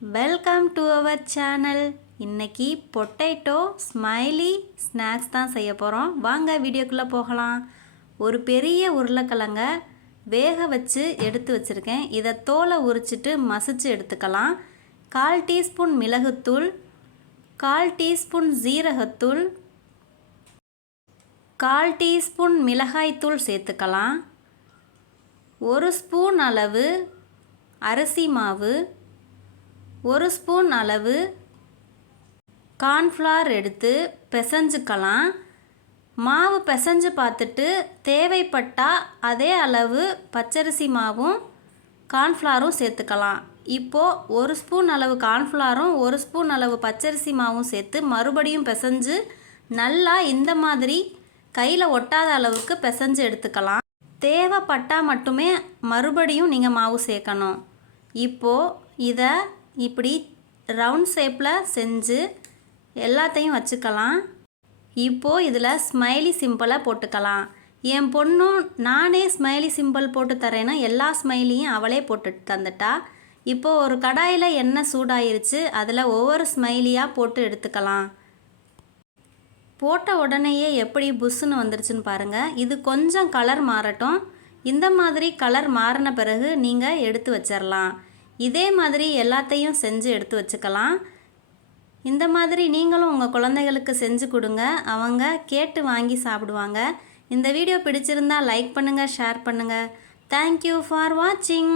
Welcome to our channel. இன்னைக்கு potato smiley snacks தான் செய்ய போகிறோம். வாங்க வீடியோக்குள்ளே போகலாம். ஒரு பெரிய உருளைக்கிழங்க வேக வச்சு எடுத்து வச்சுருக்கேன். இதை தோலை உரிச்சிட்டு மசிச்சு எடுத்துக்கலாம். 1/4 டீஸ்பூன் மிளகுத்தூள், 1/4 டீஸ்பூன் ஜீரகத்தூள், 1/4 டீஸ்பூன் மிளகாய்த்தூள் சேர்த்துக்கலாம். 1 ஸ்பூன் அளவு அரிசி மாவு, 1 ஸ்பூன் அளவு கார்ன்ஃப்ளவர் எடுத்து பிசைஞ்சுக்கலாம். மாவு பிசைஞ்சு பார்த்துட்டு தேவைப்பட்டால் அதே அளவு பச்சரிசி மாவும் கார்ன்ஃப்ளவரும் சேர்த்துக்கலாம். இப்போது 1 ஸ்பூன் அளவு கார்ன்ஃப்ளவரும் 1 ஸ்பூன் அளவு பச்சரிசி மாவும் சேர்த்து மறுபடியும் பிசைஞ்சு நல்லா இந்த மாதிரி கையில் ஒட்டாத அளவுக்கு பிசைஞ்சு எடுத்துக்கலாம். தேவைப்பட்டால் மட்டுமே மறுபடியும் நீங்கள் மாவு சேர்க்கணும். இப்போது இதை இப்படி ரவுண்ட் ஷேப்பில் செஞ்சு எல்லாத்தையும் வச்சுக்கலாம். இப்போது இதில் ஸ்மைலி சிம்பிளை போட்டுக்கலாம். என் பொண்ணும் நானே ஸ்மைலி சிம்பிள் போட்டு தரேன்னா எல்லா ஸ்மைலியும் அவளே போட்டு தந்துட்டா. இப்போது ஒரு கடாயில் எண்ணெய் சூடாயிருச்சு. அதில் ஒவ்வொரு ஸ்மைலியாக போட்டு எடுத்துக்கலாம். போட்ட உடனேயே எப்படி புஷ்ஷுன்னு வந்துருச்சுன்னு பாருங்கள். இது கொஞ்சம் கலர் மாறட்டும். இந்த மாதிரி கலர் மாறின பிறகு நீங்கள் எடுத்து வச்சிடலாம். இதே மாதிரி எல்லாத்தையும் செஞ்சு எடுத்து வச்சுக்கலாம். இந்த மாதிரி நீங்களும் உங்கள் குழந்தைகளுக்கு செஞ்சு கொடுங்க. அவங்க கேட்டு வாங்கி சாப்பிடுவாங்க. இந்த வீடியோ பிடிச்சிருந்தா லைக் பண்ணுங்கள், ஷேர் பண்ணுங்கள். தேங்க்யூ ஃபார் வாட்சிங்.